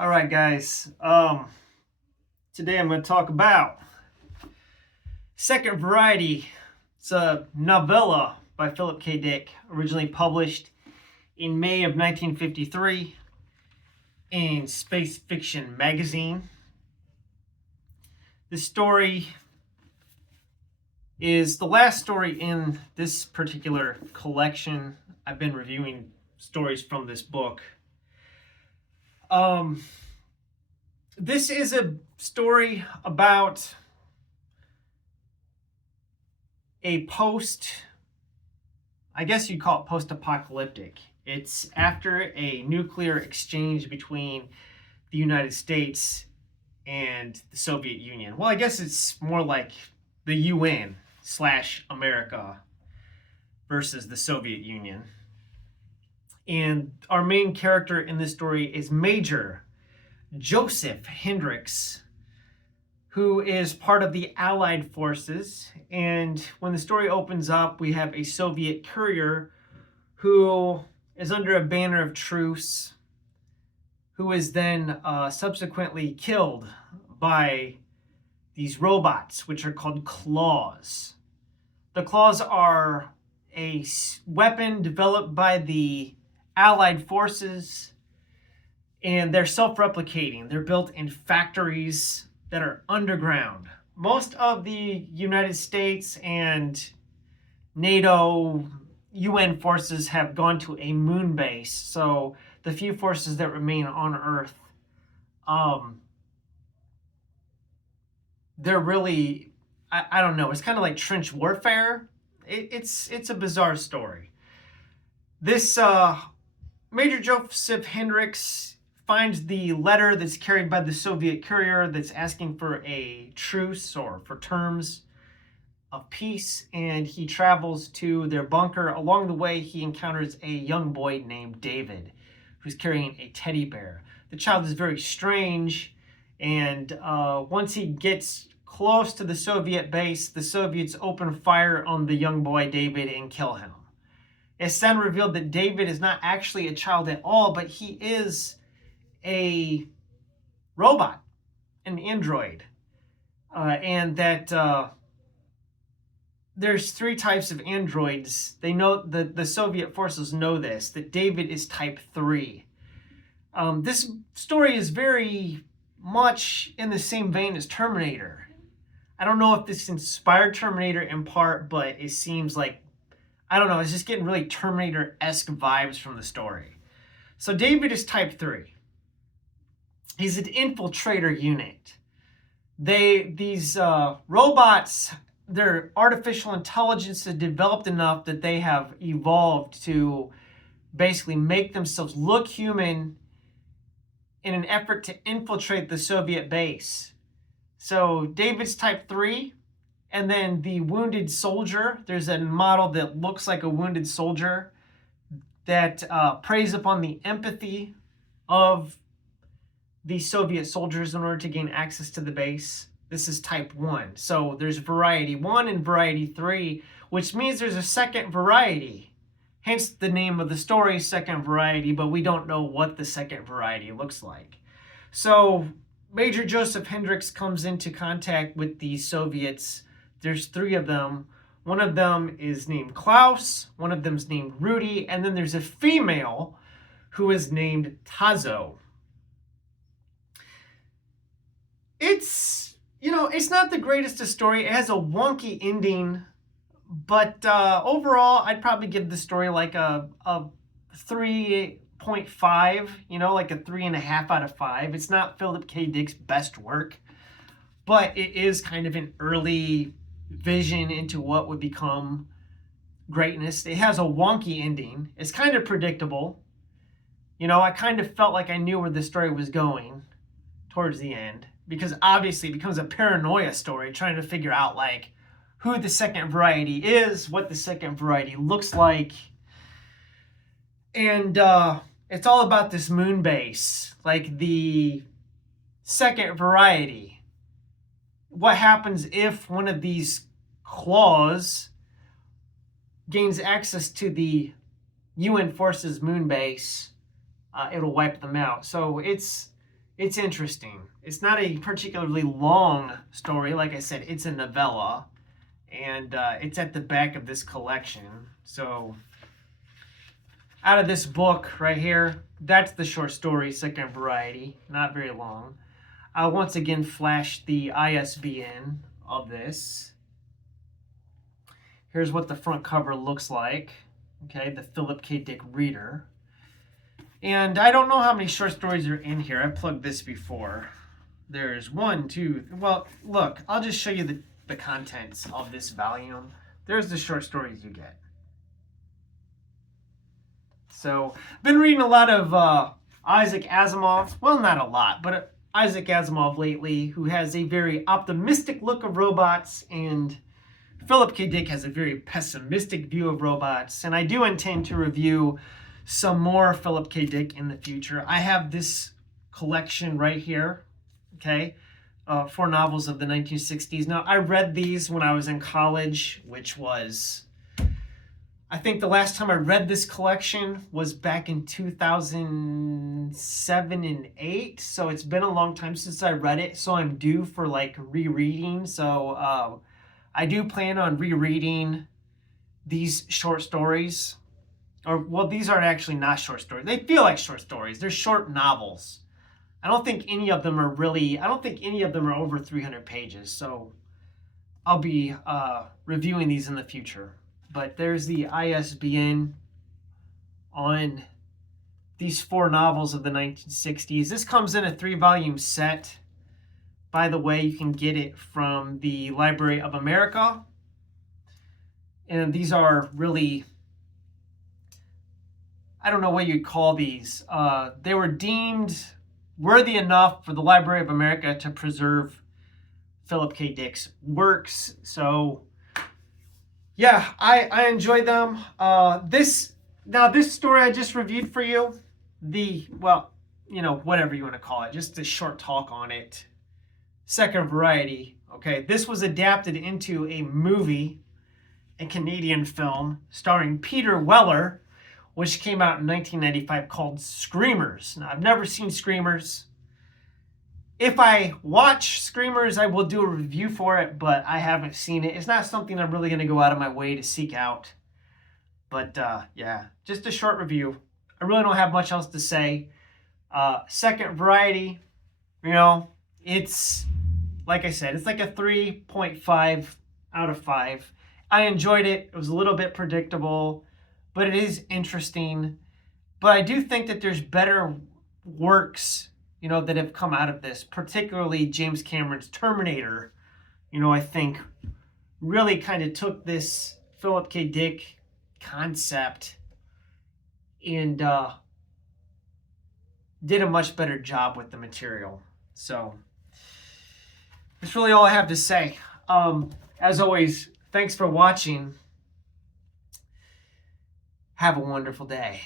All right, guys. Today I'm going to talk about Second Variety. It's a novella by Philip K. Dick, originally published in May of 1953 in Space Fiction magazine. This story is the last story in this particular collection. I've been reviewing stories from this book. This is a story about a I guess you'd call it post-apocalyptic. It's after a nuclear exchange between the United States and the Soviet Union. Well, I guess it's more like the UN/America versus the Soviet Union. And our main character in this story is Major Joseph Hendricks, who is part of the Allied forces. And when the story opens up, we have a Soviet courier who is under a banner of truce, who is then subsequently killed by these robots, which are called claws. The claws are a weapon developed by the Allied forces, and they're self-replicating. They're built in factories that are underground. Most of the United States and NATO UN forces have gone to a moon base, so the few forces that remain on Earth, they're really, I don't know, it's kind of like trench warfare. It's a bizarre story. This Major Joseph Hendricks finds the letter that's carried by the Soviet courier that's asking for a truce or for terms of peace, and he travels to their bunker. Along the way, he encounters a young boy named David, who's carrying a teddy bear. The child is very strange, and once he gets close to the Soviet base, the Soviets open fire on the young boy David and kill him. It's then revealed that David is not actually a child at all, but he is a robot, an android, and that there's three types of androids. They know that the Soviet forces know this, that David is type 3. This story is very much in the same vein as Terminator. I don't know if this inspired Terminator in part, but it seems like, I don't know, it's just getting really Terminator-esque vibes from the story. So David is type 3. He's an infiltrator unit. These robots, their artificial intelligence is developed enough that they have evolved to basically make themselves look human in an effort to infiltrate the Soviet base. So David's type 3, and then the wounded soldier, there's a model that looks like a wounded soldier that preys upon the empathy of the Soviet soldiers in order to gain access to the base. This is type 1. So there's variety 1 and variety 3, which means there's a second variety. Hence the name of the story, Second Variety, but we don't know what the second variety looks like. So Major Joseph Hendricks comes into contact with the Soviets. There's 3 of them. One of them is named Klaus, one of them is named Rudy, and then there's a female who is named Tazo. It's not the greatest of story. It has a wonky ending, but overall, I'd probably give the story like a 3.5, like a 3.5 out of 5. It's not Philip K. Dick's best work, but it is kind of an early vision into what would become greatness. It has a wonky ending. It's kind of predictable. I kind of felt like I knew where the story was going towards the end, because obviously it becomes a paranoia story trying to figure out like who the second variety is, what the second variety looks like. And it's all about this moon base, like the second variety. What happens if one of these claws gains access to the UN forces moon base? It'll wipe them out. So it's It's interesting. It's not a particularly long story. Like I said, it's a novella, and it's at the back of this collection. So out of this book right here, that's the short story, second variety. Not very long. I'll once again flash the ISBN of this. Here's what the front cover looks like. Okay, the Philip K. Dick Reader. And I don't know how many short stories are in here. I've plugged this before. There's 1, 2, well, look, I'll just show you the contents of this volume. There's the short stories you get. So, I've been reading a lot of Isaac Asimov. Well, not a lot, but Isaac Asimov lately, who has a very optimistic look of robots, and Philip K. Dick has a very pessimistic view of robots. And I do intend to review some more Philip K. Dick in the future. I have this collection right here, okay, 4 novels of the 1960s. Now, I read these when I was in college, which was, I think the last time I read this collection was back in 2007 and 8. So it's been a long time since I read it. So I'm due for like rereading. So I do plan on rereading these short stories. Or, well, these aren't actually not short stories. They feel like short stories. They're short novels. I don't think any of them are over 300 pages. So I'll be reviewing these in the future. But there's the ISBN on these 4 novels of the 1960s. This comes in a 3-volume set. By the way, you can get it from the Library of America. And these are really, I don't know what you'd call these. They were deemed worthy enough for the Library of America to preserve Philip K. Dick's works. So, yeah, I enjoy them. This story I just reviewed for you, whatever you want to call it, just a short talk on it. Second variety. Okay, this was adapted into a movie, a Canadian film starring Peter Weller, which came out in 1995, called Screamers. Now, I've never seen Screamers. If I watch Screamers, I will do a review for it, but I haven't seen it. It's not something I'm really going to go out of my way to seek out. But, yeah, just a short review. I really don't have much else to say. Second variety, it's, like I said, it's like a 3.5 out of 5. I enjoyed it. It was a little bit predictable, but it is interesting. But I do think that there's better works, that have come out of this, particularly James Cameron's Terminator. I think really kind of took this Philip K. Dick concept and did a much better job with the material. So that's really all I have to say. As always, thanks for watching. Have a wonderful day.